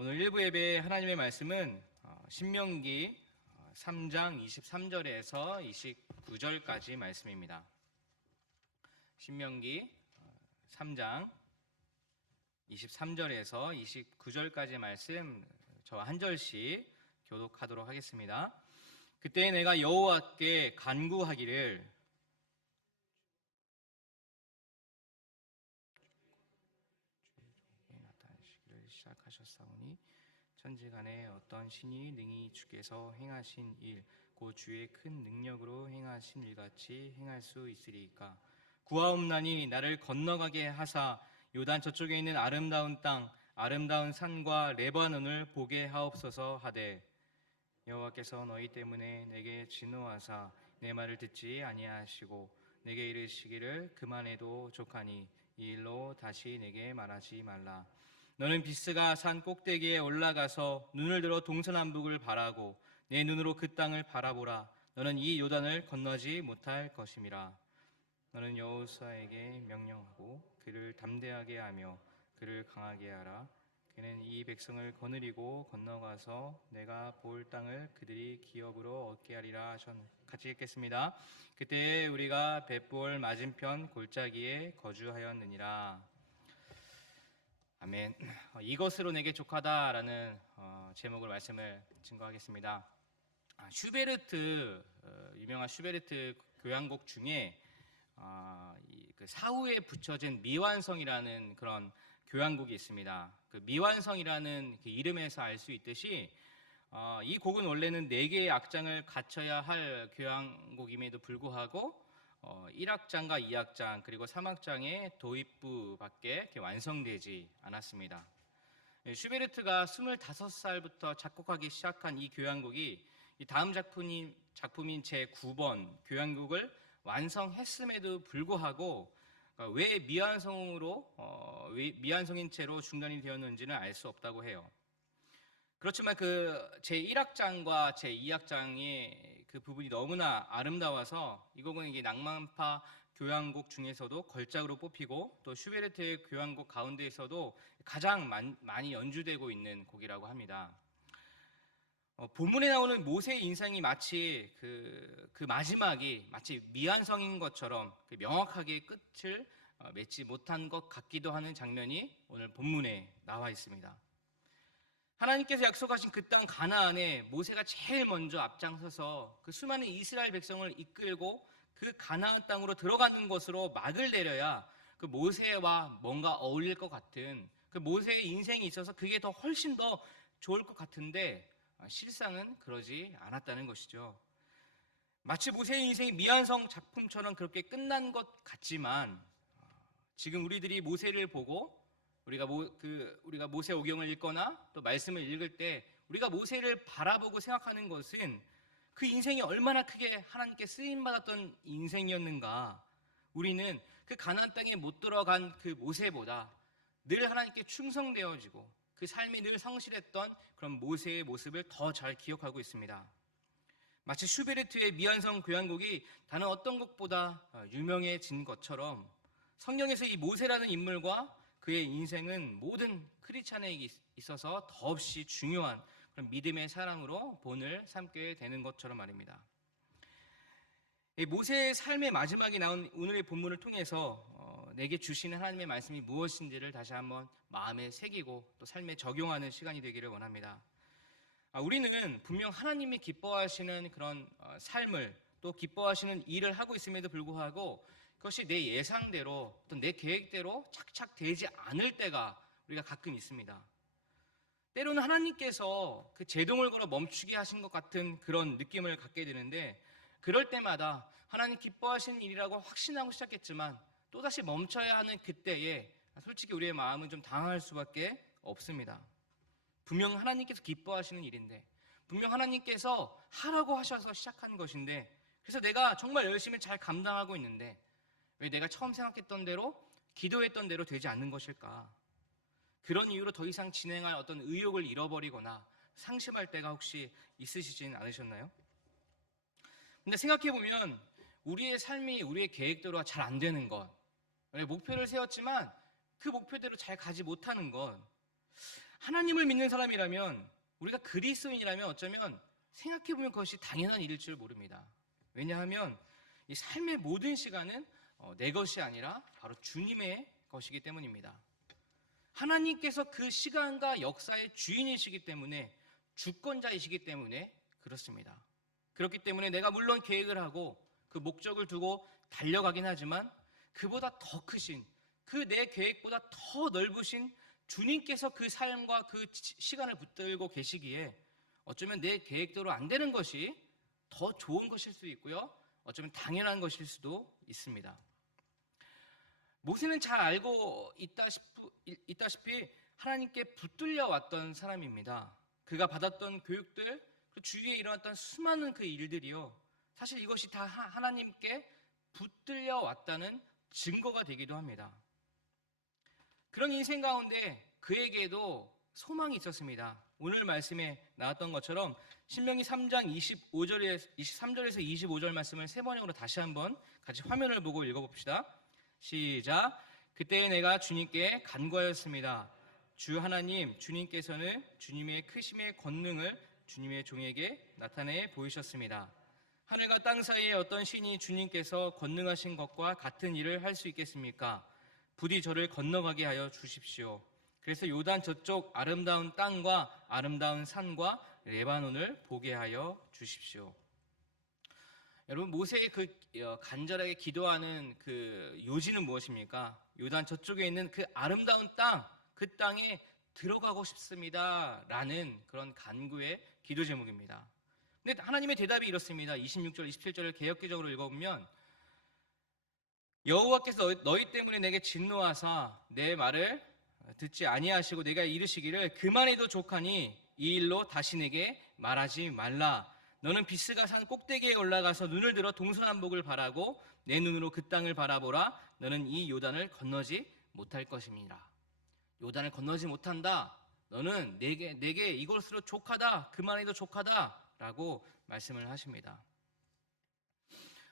오늘 1부 예배 하나님의 말씀은 신명기 3장 23절에서 29절까지 말씀입니다. 신명기 3장 23절에서 29절까지 말씀 저와 한 절씩 교독하도록 하겠습니다. 그때 내가 여호와께 간구하기를 시작하셨사오니 천지간에 어떤 신이 능히 주께서 행하신 일 곧 주의 큰 능력으로 행하신 일같이 행할 수 있으리이까. 구하옵나니 나를 건너가게 하사 요단 저쪽에 있는 아름다운 땅 아름다운 산과 레바논을 보게 하옵소서 하되, 여호와께서 너희 때문에 내게 진노하사 내 말을 듣지 아니하시고 내게 이르시기를 그만해도 족하니 이 일로 다시 내게 말하지 말라. 너는 비스가 산 꼭대기에 올라가서 눈을 들어 동서남북을 바라고 내 눈으로 그 땅을 바라보라. 너는 이 요단을 건너지 못할 것임이라. 너는 여호수아에게 명령하고 그를 담대하게 하며 그를 강하게 하라. 그는 이 백성을 거느리고 건너가서 내가 볼 땅을 그들이 기업으로 얻게 하리라 하셨네. 같이 읽겠습니다. 그때 우리가 벳볼 맞은편 골짜기에 거주하였느니라. 아멘. 이것으로 내게 족하다라는 제목으로 말씀을 증거하겠습니다. 슈베르트, 유명한 슈베르트 교향곡 중에 그 사후에 붙여진 미완성이라는 그런 교향곡이 있습니다. 그 미완성이라는 그 이름에서 알 수 있듯이 이 곡은 원래는 4개의 악장을 갖춰야 할 교향곡임에도 불구하고 1악장과 2악장 그리고 3악장의 도입부밖에 이렇게 완성되지 않았습니다. 슈베르트가 25살부터 작곡하기 시작한 이 교향곡이 이 다음 작품인 제9번 교향곡을 완성했음에도 불구하고 왜 미완성인 채로 중단이 되었는지는 알 수 없다고 해요. 그렇지만 그 제1악장과 제2악장의 그 부분이 너무나 아름다워서 이 곡은 이게 낭만파 교향곡 중에서도 걸작으로 뽑히고 또 슈베르트의 교향곡 가운데에서도 가장 많이 연주되고 있는 곡이라고 합니다. 본문에 나오는 모세의 인생이 마치 그 마지막이 마치 미완성인 것처럼 명확하게 끝을 맺지 못한 것 같기도 하는 장면이 오늘 본문에 나와 있습니다. 하나님께서 약속하신 그 땅 가나안에 모세가 제일 먼저 앞장서서 그 수많은 이스라엘 백성을 이끌고 그 가나안 땅으로 들어가는 것으로 막을 내려야 그 모세와 뭔가 어울릴 것 같은 그 모세의 인생이 있어서 그게 더 훨씬 더 좋을 것 같은데 실상은 그러지 않았다는 것이죠. 마치 모세의 인생이 미완성 작품처럼 그렇게 끝난 것 같지만 지금 우리들이 모세를 보고 우리가 모세 오경을 읽거나 또 말씀을 읽을 때 우리가 모세를 바라보고 생각하는 것은 그 인생이 얼마나 크게 하나님께 쓰임받았던 인생이었는가. 우리는 그 가나안 땅에 못 들어간 그 모세보다 늘 하나님께 충성되어지고 그 삶이 늘 성실했던 그런 모세의 모습을 더 잘 기억하고 있습니다. 마치 슈베르트의 미완성 교향곡이 다른 어떤 곡보다 유명해진 것처럼 성경에서 이 모세라는 인물과 그의 인생은 모든 크리스찬에게 있어서 더없이 중요한 그런 믿음의 사랑으로 본을 삼게 되는 것처럼 말입니다. 모세의 삶의 마지막에 나온 오늘의 본문을 통해서 내게 주시는 하나님의 말씀이 무엇인지를 다시 한번 마음에 새기고 또 삶에 적용하는 시간이 되기를 원합니다. 우리는 분명 하나님이 기뻐하시는 그런 삶을 또 기뻐하시는 일을 하고 있음에도 불구하고 그것이 내 예상대로 또 내 계획대로 착착 되지 않을 때가 우리가 가끔 있습니다. 때로는 하나님께서 그 제동을 걸어 멈추게 하신 것 같은 그런 느낌을 갖게 되는데 그럴 때마다 하나님 기뻐하시는 일이라고 확신하고 시작했지만 또다시 멈춰야 하는 그때에 솔직히 우리의 마음은 좀 당할 수밖에 없습니다. 분명 하나님께서 기뻐하시는 일인데 분명 하나님께서 하라고 하셔서 시작한 것인데 그래서 내가 정말 열심히 잘 감당하고 있는데 왜 내가 처음 생각했던 대로 기도했던 대로 되지 않는 것일까? 그런 이유로 더 이상 진행할 어떤 의욕을 잃어버리거나 상심할 때가 혹시 있으시진 않으셨나요? 근데 생각해보면 우리의 삶이 우리의 계획대로 잘 안 되는 것, 목표를 세웠지만 그 목표대로 잘 가지 못하는 것, 하나님을 믿는 사람이라면, 우리가 그리스도인이라면 어쩌면 생각해보면 그것이 당연한 일일 줄 모릅니다. 왜냐하면 이 삶의 모든 시간은 내 것이 아니라 바로 주님의 것이기 때문입니다. 하나님께서 그 시간과 역사의 주인이시기 때문에, 주권자이시기 때문에 그렇습니다. 그렇기 때문에 내가 물론 계획을 하고 그 목적을 두고 달려가긴 하지만, 그보다 더 크신, 그 내 계획보다 더 넓으신 주님께서 그 삶과 그 시간을 붙들고 계시기에 어쩌면 내 계획대로 안 되는 것이 더 좋은 것일 수도 있고요, 어쩌면 당연한 것일 수도 있습니다. 모세는 잘 알고 있다시피 하나님께 붙들려 왔던 사람입니다. 그가 받았던 교육들, 그 주위에 일어났던 수많은 그 일들이요, 사실 이것이 다 하나님께 붙들려 왔다는 증거가 되기도 합니다. 그런 인생 가운데 그에게도 소망이 있었습니다. 오늘 말씀에 나왔던 것처럼 신명기 3장 23절에서 25절 말씀을 세 번역으로 다시 한번 같이 화면을 보고 읽어봅시다. 시작. 그때 내가 주님께 간구하였습니다. 주 하나님, 주님께서는 주님의 크심의 권능을 주님의 종에게 나타내 보이셨습니다. 하늘과 땅 사이에 어떤 신이 주님께서 권능하신 것과 같은 일을 할 수 있겠습니까? 부디 저를 건너가게 하여 주십시오. 그래서 요단 저쪽 아름다운 땅과 아름다운 산과 레바논을 보게 하여 주십시오. 여러분, 모세의 그 간절하게 기도하는 그 요지는 무엇입니까? 요단 저쪽에 있는 그 아름다운 땅, 그 땅에 들어가고 싶습니다 라는 그런 간구의 기도 제목입니다. 근데 하나님의 대답이 이렇습니다. 26절, 27절을 개역개적으로 읽어보면, 여호와께서 너희 때문에 내게 진노하사 내 말을 듣지 아니하시고 내가 이르시기를 그만해도 족하니 이 일로 다시 내게 말하지 말라. 너는 비스가 산 꼭대기에 올라가서 눈을 들어 동서남북을 바라고 내 눈으로 그 땅을 바라보라. 너는 이 요단을 건너지 못할 것입니다. 요단을 건너지 못한다. 너는 내게 이것으로 족하다. 그만해도 족하다 라고 말씀을 하십니다.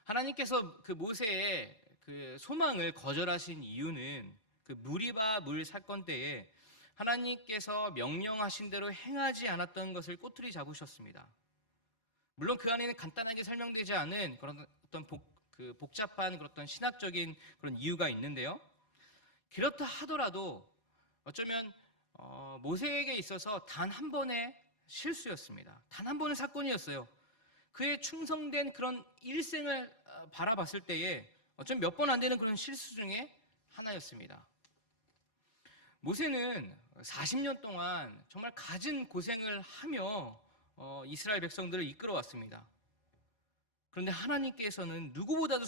하나님께서 그 모세의 그 소망을 거절하신 이유는 그 무리바 물 사건 때에 하나님께서 명령하신 대로 행하지 않았던 것을 꼬투리 잡으셨습니다. 물론 그 안에는 간단하게 설명되지 않은 그런 어떤 복잡한 그런 신학적인 그런 이유가 있는데요. 그렇다 하더라도 어쩌면 모세에게 있어서 단 한 번의 실수였습니다. 단 한 번의 사건이었어요. 그의 충성된 그런 일생을 바라봤을 때에 어쩌면 몇 번 안 되는 그런 실수 중에 하나였습니다. 모세는 40년 동안 정말 갖은 고생을 하며 이스라엘 백성들을 이끌어왔습니다. 그런데 하나님께서는 누구보다도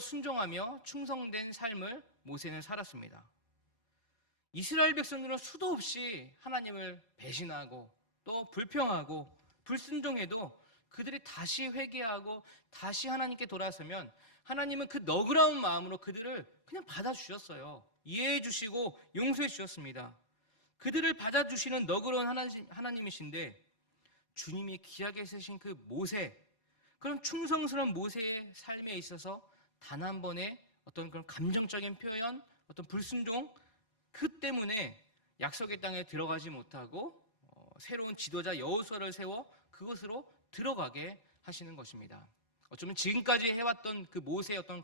순종하며 충성된 삶을 모세는 살았습니다. 이스라엘 백성들은 수도 없이 하나님을 배신하고 또 불평하고 불순종해도 그들이 다시 회개하고 다시 하나님께 돌아서면 하나님은 그 너그러운 마음으로 그들을 그냥 받아주셨어요. 이해해 주시고 용서해 주셨습니다. 그들을 받아주시는 너그러운 하나님이신데, 주님이 귀하게 쓰신 그 모세, 그런 충성스러운 모세의 삶에 있어서 단 한 번의 어떤 그런 감정적인 표현, 어떤 불순종, 그 때문에 약속의 땅에 들어가지 못하고 새로운 지도자 여호수아를 세워 그것으로 들어가게 하시는 것입니다. 어쩌면 지금까지 해왔던 그 모세의 어떤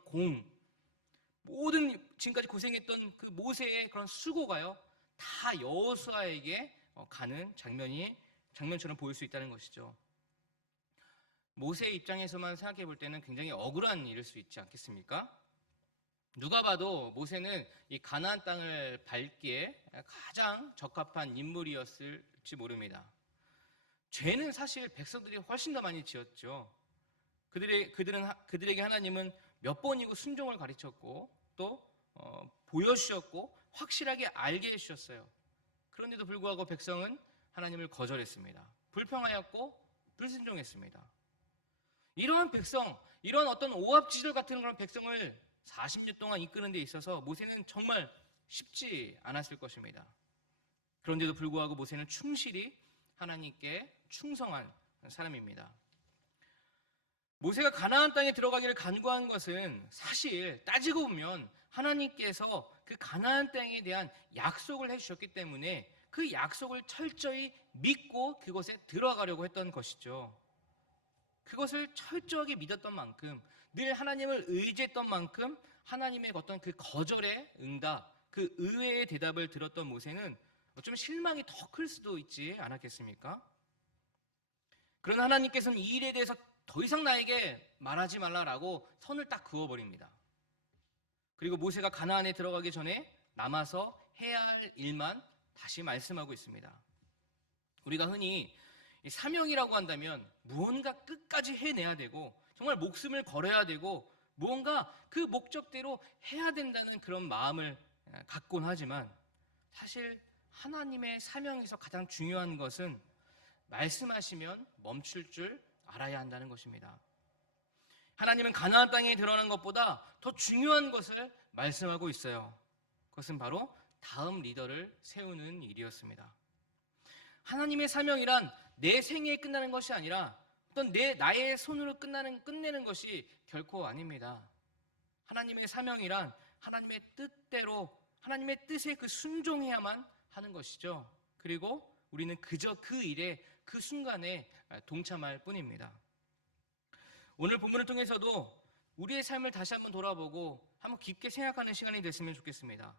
모든 지금까지 고생했던 그 모세의 그런 수고가요, 다 여호수아에게 가는 장면처럼 보일 수 있다는 것이죠. 모세의 입장에서만 생각해 볼 때는 굉장히 억울한 일일 수 있지 않겠습니까? 누가 봐도 모세는 이 가나안 땅을 밟기에 가장 적합한 인물이었을지 모릅니다. 죄는 사실 백성들이 훨씬 더 많이 지었죠. 그들에게 하나님은 몇 번이고 순종을 가르쳤고 또 보여주셨고 확실하게 알게 해주셨어요. 그런데도 불구하고 백성은 하나님을 거절했습니다. 불평하였고 불순종했습니다. 이러한 백성, 이런 어떤 오합지졸 같은 그런 백성을 40년 동안 이끄는 데 있어서 모세는 정말 쉽지 않았을 것입니다. 그런데도 불구하고 모세는 충실히 하나님께 충성한 사람입니다. 모세가 가나안 땅에 들어가기를 간구한 것은 사실 따지고 보면 하나님께서 그 가나안 땅에 대한 약속을 해주셨기 때문에 그 약속을 철저히 믿고 그곳에 들어가려고 했던 것이죠. 그것을 철저하게 믿었던 만큼, 늘 하나님을 의지했던 만큼 하나님의 어떤 그 거절의 응답, 그 의외의 대답을 들었던 모세는 좀 실망이 더 클 수도 있지 않았겠습니까? 그러나 하나님께서는 이 일에 대해서 더 이상 나에게 말하지 말라라고 선을 딱 그어버립니다. 그리고 모세가 가나안에 들어가기 전에 남아서 해야 할 일만 다시 말씀하고 있습니다. 우리가 흔히 사명이라고 한다면 무언가 끝까지 해내야 되고 정말 목숨을 걸어야 되고 무언가 그 목적대로 해야 된다는 그런 마음을 갖곤 하지만 사실 하나님의 사명에서 가장 중요한 것은 말씀하시면 멈출 줄 알아야 한다는 것입니다. 하나님은 가나안 땅에 들어가는 것보다 더 중요한 것을 말씀하고 있어요. 그것은 바로 다음 리더를 세우는 일이었습니다. 하나님의 사명이란 내 생애에 끝나는 것이 아니라 어떤 나의 손으로 끝내는 것이 결코 아닙니다. 하나님의 사명이란 하나님의 뜻대로 하나님의 뜻에 그 순종해야만 하는 것이죠. 그리고 우리는 그저 그 일에 그 순간에 동참할 뿐입니다. 오늘 본문을 통해서도 우리의 삶을 다시 한번 돌아보고 한번 깊게 생각하는 시간이 됐으면 좋겠습니다.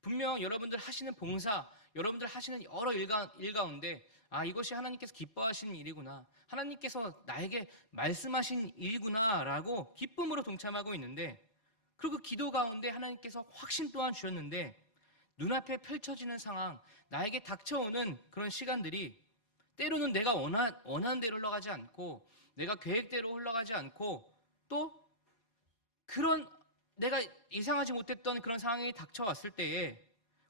분명 여러분들 하시는 봉사, 여러분들 하시는 여러 일 가운데 이것이 하나님께서 기뻐하시는 일이구나, 하나님께서 나에게 말씀하신 일이구나 라고 기쁨으로 동참하고 있는데, 그리고 기도 가운데 하나님께서 확신 또한 주셨는데 눈앞에 펼쳐지는 상황, 나에게 닥쳐오는 그런 시간들이 때로는 내가 원하는 대로 흘러가지 않고 내가 계획대로 흘러가지 않고 또 그런 내가 예상하지 못했던 그런 상황이 닥쳐왔을 때에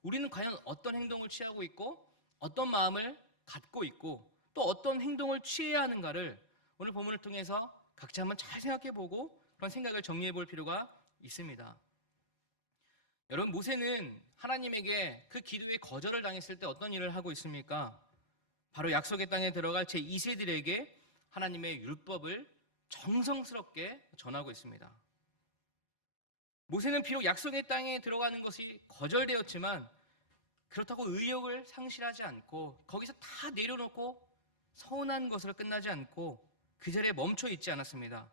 우리는 과연 어떤 행동을 취하고 있고 어떤 마음을 갖고 있고 또 어떤 행동을 취해야 하는가를 오늘 본문을 통해서 각자 한번 잘 생각해보고 그런 생각을 정리해볼 필요가 있습니다. 여러분, 모세는 하나님에게 그 기도에 거절을 당했을 때 어떤 일을 하고 있습니까? 바로 약속의 땅에 들어갈 제2세들에게 하나님의 율법을 정성스럽게 전하고 있습니다. 모세는 비록 약속의 땅에 들어가는 것이 거절되었지만 그렇다고 의욕을 상실하지 않고 거기서 다 내려놓고 서운한 것으로 끝나지 않고 그 자리에 멈춰 있지 않았습니다.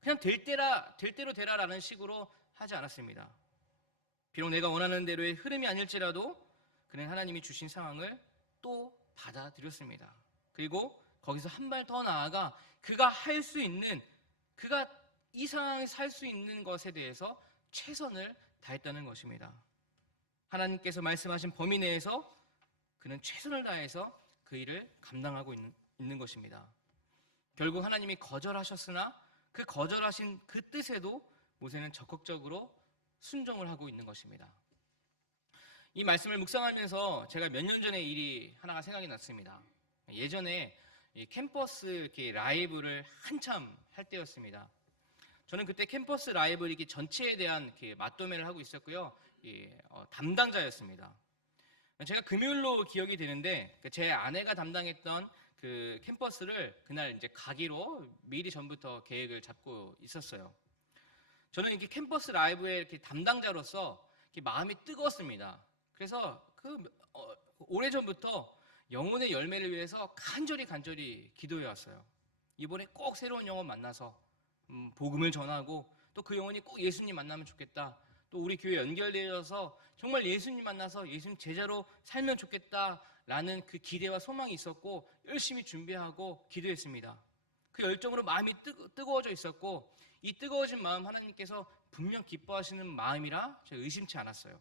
그냥 될 대로 되라라는 식으로 하지 않았습니다. 비록 내가 원하는 대로의 흐름이 아닐지라도 그는 하나님이 주신 상황을 또 받아들였습니다. 그리고 거기서 한 발 더 나아가 그가 할 수 있는, 그가 이 상황에서 할 수 있는 것에 대해서 최선을 다했다는 것입니다. 하나님께서 말씀하신 범위 내에서 그는 최선을 다해서 그 일을 감당하고 있는 것입니다. 결국 하나님이 거절하셨으나 그 거절하신 그 뜻에도 모세는 적극적으로 순종을 하고 있는 것입니다. 이 말씀을 묵상하면서 제가 몇 년 전의 일이 하나가 생각이 났습니다. 예전에 이 캠퍼스 라이브를 한참 할 때였습니다. 저는 그때 캠퍼스 라이브 이렇게 전체에 대한 맞도매를 하고 있었고요. 담당자였습니다. 제가 금요일로 기억이 되는데 제 아내가 담당했던 그 캠퍼스를 그날 이제 가기로 미리 전부터 계획을 잡고 있었어요. 저는 이렇게 캠퍼스 라이브의 이렇게 담당자로서 이렇게 마음이 뜨거웠습니다. 그래서 오래전부터 영혼의 열매를 위해서 간절히 기도해 왔어요. 이번에 꼭 새로운 영혼 만나서 복음을 전하고 또 그 영혼이 꼭 예수님 만나면 좋겠다. 또 우리 교회 연결되어서 정말 예수님 만나서 예수님 제자로 살면 좋겠다라는 그 기대와 소망이 있었고 열심히 준비하고 기도했습니다. 그 열정으로 마음이 뜨거워져 있었고 이 뜨거워진 마음 하나님께서 분명 기뻐하시는 마음이라 제가 의심치 않았어요.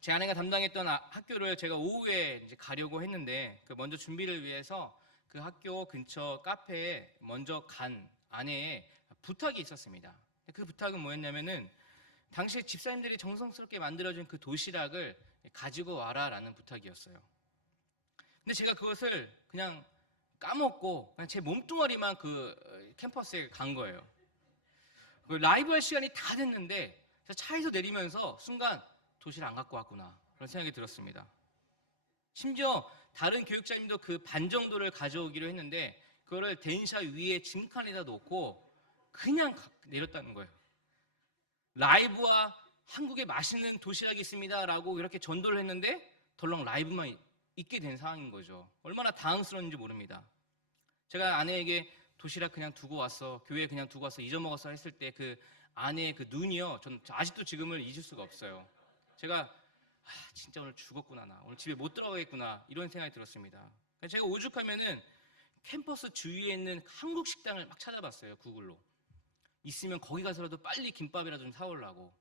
제 아내가 담당했던 학교를 제가 오후에 이제 가려고 했는데 먼저 준비를 위해서 그 학교 근처 카페에 먼저 간 아내의 부탁이 있었습니다. 그 부탁은 뭐였냐면은 당시 집사님들이 정성스럽게 만들어준 그 도시락을 가지고 와라라는 부탁이었어요. 근데 제가 그것을 그냥 까먹고 그냥 제 몸뚱아리만 그 캠퍼스에 간 거예요. 라이브 할 시간이 다 됐는데 차에서 내리면서 순간 도시락 안 갖고 왔구나 그런 생각이 들었습니다. 심지어 다른 교육자님도 그 반 정도를 가져오기로 했는데 그거를電車 위에 짐칸에다 놓고 그냥 내렸다는 거예요. 라이브와 한국에 맛있는 도시락이 있습니다라고 이렇게 전도를 했는데 덜렁 라이브만 있게 된 상황인 거죠. 얼마나 당황스러운지 모릅니다. 제가 아내에게 도시락 그냥 두고 왔어, 교회 그냥 두고 왔어, 잊어먹었어 했을 때 그 아내의 그 눈이요, 전 아직도 지금을 잊을 수가 없어요. 제가 진짜 오늘 죽었구나, 나 오늘 집에 못 들어가겠구나, 이런 생각이 들었습니다. 제가 오죽하면은 캠퍼스 주위에 있는 한국 식당을 막 찾아봤어요. 구글로. 있으면 거기 가서라도 빨리 김밥이라도 좀 사오려고.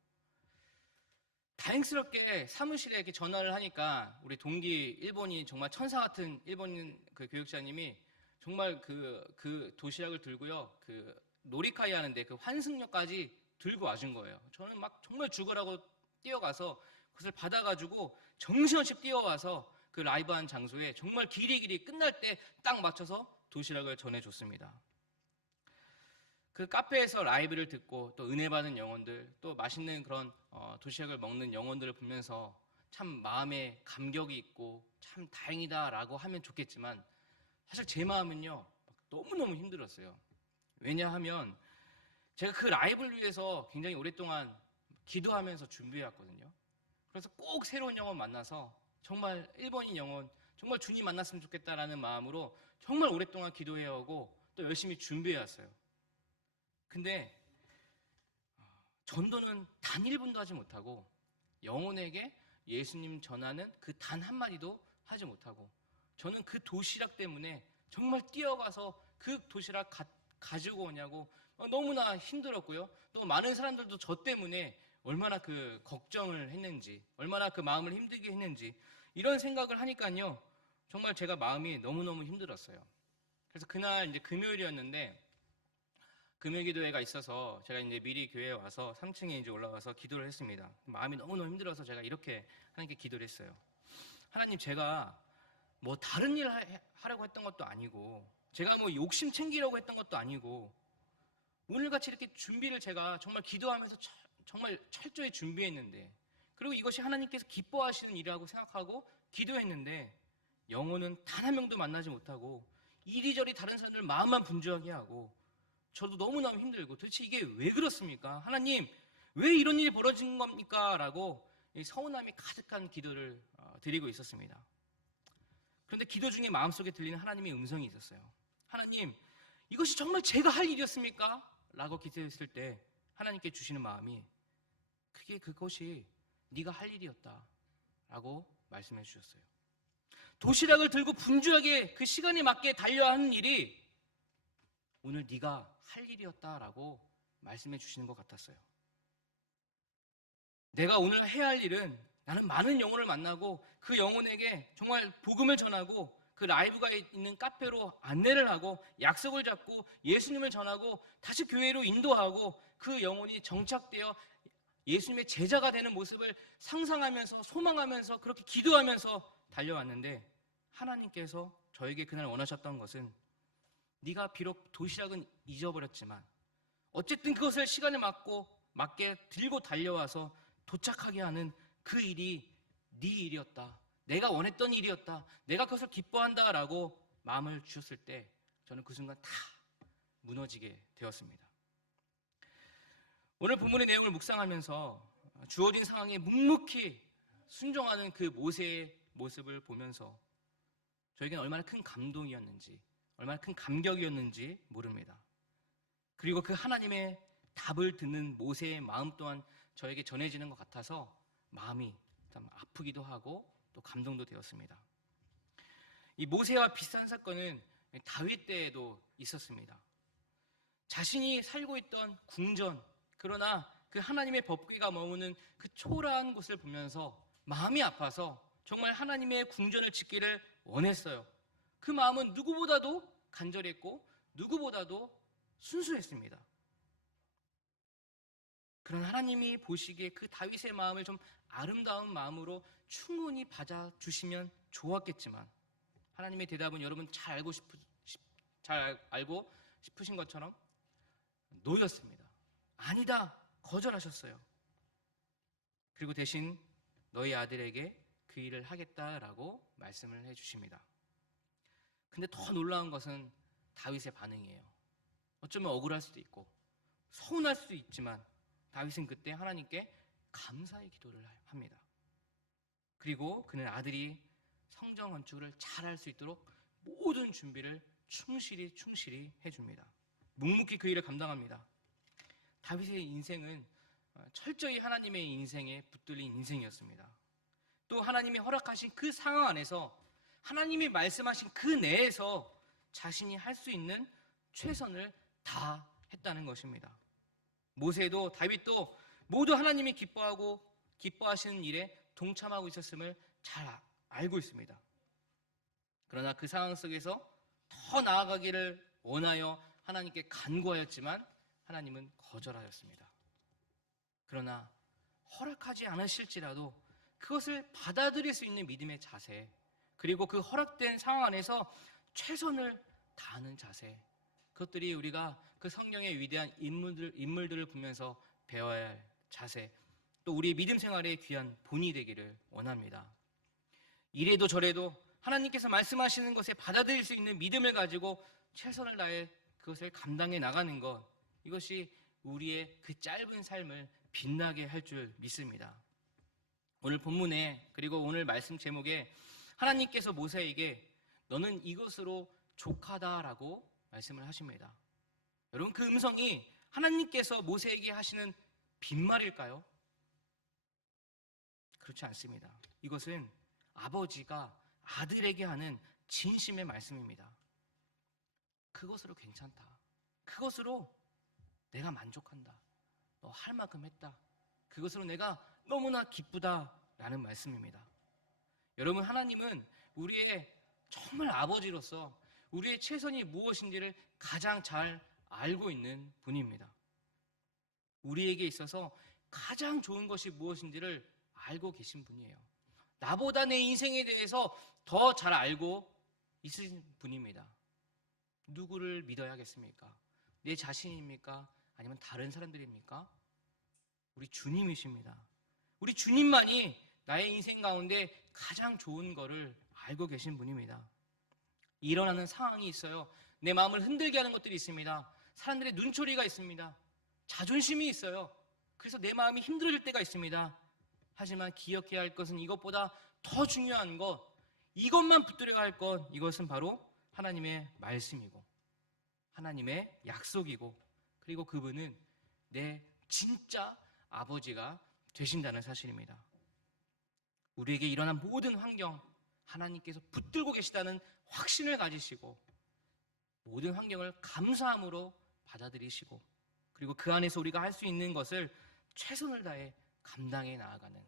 다행스럽게 사무실에 이렇게 전화를 하니까 우리 동기 일본인, 정말 천사 같은 일본인 그 교육자님이 정말 그 도시락을 들고요, 그 놀이카이 하는데 그 환승역까지 들고 와준 거예요. 저는 막 정말 죽으라고 뛰어가서 그것을 받아가지고 정신없이 뛰어와서 그 라이브한 장소에 정말 길이 끝날 때 딱 맞춰서 도시락을 전해줬습니다. 그 카페에서 라이브를 듣고 또 은혜 받은 영혼들, 또 맛있는 그런 도시락을 먹는 영혼들을 보면서 참 마음에 감격이 있고 참 다행이다라고 하면 좋겠지만, 사실 제 마음은요 너무너무 힘들었어요. 왜냐하면 제가 그 라이브를 위해서 굉장히 오랫동안 기도하면서 준비해왔거든요. 그래서 꼭 새로운 영혼 만나서 정말 일본인 영혼, 정말 주님 만났으면 좋겠다라는 마음으로 정말 오랫동안 기도해오고 또 열심히 준비해왔어요. 근데 전도는 단 1분도 하지 못하고 영혼에게 예수님 전하는 그 단 한마디도 하지 못하고, 저는 그 도시락 때문에 정말 뛰어가서 그 도시락 가지고 오냐고 너무나 힘들었고요. 또 많은 사람들도 저 때문에 얼마나 그 걱정을 했는지, 얼마나 그 마음을 힘들게 했는지, 이런 생각을 하니까요 정말 제가 마음이 너무너무 힘들었어요. 그래서 그날 이제 금요일이었는데 금요 기도회가 있어서 제가 이제 미리 교회에 와서 3층에 이제 올라가서 기도를 했습니다. 마음이 너무너무 힘들어서 제가 이렇게 하나님께 기도를 했어요. 하나님, 제가 뭐 다른 일 하려고 했던 것도 아니고, 제가 뭐 욕심 챙기려고 했던 것도 아니고, 오늘같이 이렇게 준비를 제가 정말 기도하면서 정말 철저히 준비했는데, 그리고 이것이 하나님께서 기뻐하시는 일이라고 생각하고 기도했는데, 영혼은 단 한 명도 만나지 못하고 이리저리 다른 사람들 마음만 분주하게 하고, 저도 너무너무 힘들고 도대체 이게 왜 그렇습니까? 하나님, 왜 이런 일이 벌어진 겁니까? 라고 서운함이 가득한 기도를 드리고 있었습니다. 그런데 기도 중에 마음속에 들리는 하나님의 음성이 있었어요. 하나님, 이것이 정말 제가 할 일이었습니까? 라고 기도했을 때 하나님께 주시는 마음이, 그것이 네가 할 일이었다 라고 말씀해 주셨어요. 도시락을 들고 분주하게 그 시간에 맞게 달려야 하는 일이 오늘 네가 할 일이었다라고 말씀해 주시는 것 같았어요. 내가 오늘 해야 할 일은 나는 많은 영혼을 만나고 그 영혼에게 정말 복음을 전하고 그 라이브가 있는 카페로 안내를 하고 약속을 잡고 예수님을 전하고 다시 교회로 인도하고 그 영혼이 정착되어 예수님의 제자가 되는 모습을 상상하면서 소망하면서 그렇게 기도하면서 달려왔는데, 하나님께서 저에게 그날 원하셨던 것은 네가 비록 도시락은 잊어버렸지만 어쨌든 그것을 시간에 맞게 들고 달려와서 도착하게 하는 그 일이 네 일이었다, 내가 원했던 일이었다, 내가 그것을 기뻐한다라고 마음을 주셨을 때 저는 그 순간 다 무너지게 되었습니다. 오늘 본문의 내용을 묵상하면서 주어진 상황에 묵묵히 순종하는 그 모세의 모습을 보면서 저에게는 얼마나 큰 감동이었는지, 얼마나 큰 감격이었는지 모릅니다. 그리고 그 하나님의 답을 듣는 모세의 마음 또한 저에게 전해지는 것 같아서 마음이 참 아프기도 하고 또 감동도 되었습니다. 이 모세와 비슷한 사건은 다윗 때에도 있었습니다. 자신이 살고 있던 궁전, 그러나 그 하나님의 법궤가 머무는 그 초라한 곳을 보면서 마음이 아파서 정말 하나님의 궁전을 짓기를 원했어요. 그 마음은 누구보다도 간절했고 누구보다도 순수했습니다. 그런 하나님이 보시기에 그 다윗의 마음을 좀 아름다운 마음으로 충분히 받아주시면 좋았겠지만, 하나님의 대답은 여러분 잘 알고 싶으신 것처럼 노였습니다. 아니다, 거절하셨어요. 그리고 대신 너희 아들에게 그 일을 하겠다라고 말씀을 해주십니다. 근데 더 놀라운 것은 다윗의 반응이에요. 어쩌면 억울할 수도 있고 서운할 수도 있지만 다윗은 그때 하나님께 감사의 기도를 합니다. 그리고 그는 아들이 성전 건축을 잘할 수 있도록 모든 준비를 충실히 해줍니다. 묵묵히 그 일을 감당합니다. 다윗의 인생은 철저히 하나님의 인생에 붙들린 인생이었습니다. 또 하나님이 허락하신 그 상황 안에서 하나님이 말씀하신 그 내에서 자신이 할 수 있는 최선을 다 했다는 것입니다. 모세도 다윗도 모두 하나님이 기뻐하시는 일에 동참하고 있었음을 잘 알고 있습니다. 그러나 그 상황 속에서 더 나아가기를 원하여 하나님께 간구하였지만 하나님은 거절하였습니다. 그러나 허락하지 않으실지라도 그것을 받아들일 수 있는 믿음의 자세, 그리고 그 허락된 상황 안에서 최선을 다하는 자세, 그것들이 우리가 그 성경의 위대한 인물들을 보면서 배워야 할 자세, 또 우리의 믿음 생활의 귀한 본이 되기를 원합니다. 이래도 저래도 하나님께서 말씀하시는 것에 받아들일 수 있는 믿음을 가지고 최선을 다해 그것을 감당해 나가는 것, 이것이 우리의 그 짧은 삶을 빛나게 할 줄 믿습니다. 오늘 본문에, 그리고 오늘 말씀 제목에 하나님께서 모세에게 너는 이것으로 족하다라고 말씀을 하십니다. 여러분, 그 음성이 하나님께서 모세에게 하시는 빈말일까요? 그렇지 않습니다. 이것은 아버지가 아들에게 하는 진심의 말씀입니다. 그것으로 괜찮다. 그것으로 내가 만족한다. 너 할 만큼 했다. 그것으로 내가 너무나 기쁘다라는 말씀입니다. 여러분, 하나님은 우리의 정말 아버지로서 우리의 최선이 무엇인지를 가장 잘 알고 있는 분입니다. 우리에게 있어서 가장 좋은 것이 무엇인지를 알고 계신 분이에요. 나보다 내 인생에 대해서 더 잘 알고 있으신 분입니다. 누구를 믿어야겠습니까? 내 자신입니까? 아니면 다른 사람들입니까? 우리 주님이십니다. 우리 주님만이 나의 인생 가운데 가장 좋은 거를 알고 계신 분입니다. 일어나는 상황이 있어요. 내 마음을 흔들게 하는 것들이 있습니다. 사람들의 눈초리가 있습니다. 자존심이 있어요. 그래서 내 마음이 힘들어질 때가 있습니다. 하지만 기억해야 할 것은 이것보다 더 중요한 것, 이것만 붙들어야 할 것, 이것은 바로 하나님의 말씀이고 하나님의 약속이고, 그리고 그분은 내 진짜 아버지가 되신다는 사실입니다. 우리에게 일어난 모든 환경, 하나님께서 붙들고 계시다는 확신을 가지시고 모든 환경을 감사함으로 받아들이시고, 그리고 그 안에서 우리가 할 수 있는 것을 최선을 다해 감당해 나아가는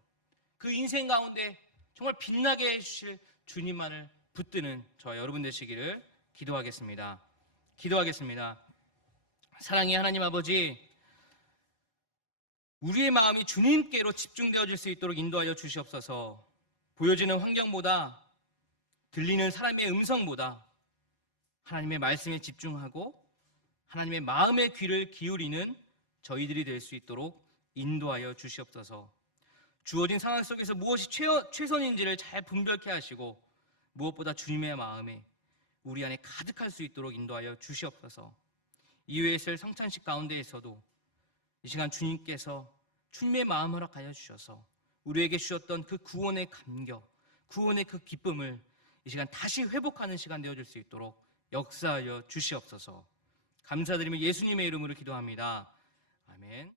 그 인생 가운데 정말 빛나게 해주실 주님만을 붙드는 저와 여러분 되시기를 기도하겠습니다. 사랑의 하나님 아버지, 우리의 마음이 주님께로 집중되어질 수 있도록 인도하여 주시옵소서. 보여지는 환경보다, 들리는 사람의 음성보다 하나님의 말씀에 집중하고 하나님의 마음의 귀를 기울이는 저희들이 될 수 있도록 인도하여 주시옵소서. 주어진 상황 속에서 무엇이 최선인지를 잘 분별케 하시고 무엇보다 주님의 마음에 우리 안에 가득할 수 있도록 인도하여 주시옵소서. 이후에 있을 성찬식 가운데에서도 이 시간 주님께서 주님의 마음 허락하여 주셔서 우리에게 주셨던 그 구원의 감격, 구원의 그 기쁨을 이 시간 다시 회복하는 시간 되어질 수 있도록 역사하여 주시옵소서. 감사드리며 예수님의 이름으로 기도합니다. 아멘.